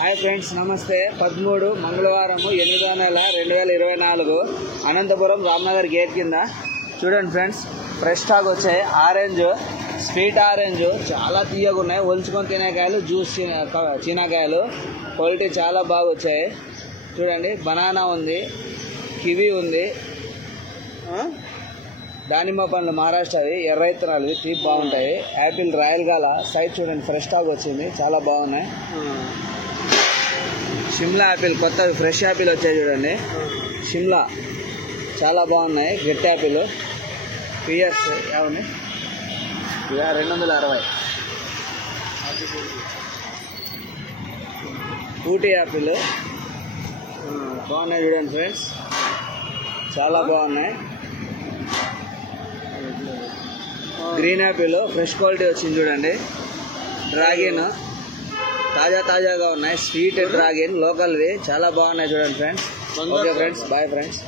Hi friends, నమస్తే. 13 మంగళవారం 8వ నెల 2024 అనంతపురం రామ్నగర్ గేట్ కింద చూడండి ఫ్రెండ్స్, ఫ్రెష్ స్టాక్ వచ్చాయి. ఆరెంజ్, స్వీట్ ఆరెంజ్ చాలా తీయగా ఉన్నాయి. ఒలుచుకొని తినే కాయలు, జ్యూస్ చీనాకాయలు క్వాలిటీ చాలా బాగా వచ్చాయి. చూడండి, బనానా ఉంది, కివి ఉంది, దానిమ్మ పండ్లు మహారాష్ట్రవి, ఎర్ర ఇత్తనాలు తీపి బాగుంటాయి. యాపిల్ రాయల్ గాల సైజ్ చూడండి, ఫ్రెష్ స్టాక్ వచ్చింది, చాలా బాగున్నాయి. షిమ్లా యాపిల్ కొత్త ఫ్రెష్ యాపిల్ వచ్చాయి చూడండి, షిమ్లా చాలా బాగున్నాయి. గట్టి యాపిల్ పిఎస్ ఏమని 260. ఊటీ యాపిల్ బాగున్నాయి చూడండి ఫ్రెండ్స్, చాలా బాగున్నాయి. గ్రీన్ యాపిల్ ఫ్రెష్ క్వాలిటీ వచ్చింది చూడండి. డ్రాగన్ తాజాగా ఉన్నాయి. స్వీట్ డ్రాగన్ లోకల్వి చాలా బాగున్నాయి చూడండి friends. Okay friends, bye friends.